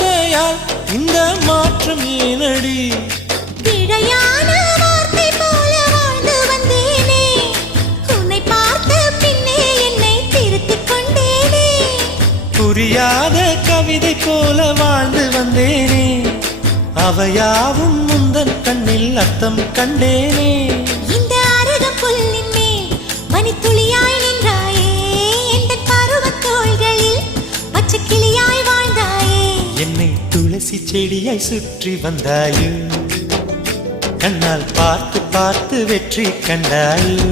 ஆசையால் இந்த மாற்றம் ஏனடி விடையான வார்த்தை போல வாழ்ந்து வந்தேனே உன்னை பார்த்த பின்னே என்னை திருத்திக் கொண்டேனே புரியாத கவிதை போல வாழ்ந்து வந்தேனே அவையாவும் முந்தன் கண்ணில் அர்த்தம் கண்டேனே இந்த அருக புல்லின் மேல் மணித்துளியாய் நின்றாயே எந்த பருவத் தோள்களில் பச்சை கிளியாய் வாழ்ந்தாயே என்னை துளசி செடியாய் சுற்றி வந்தாயோ கண்ணால் பார்த்து பார்த்து வெற்றி கண்டாயோ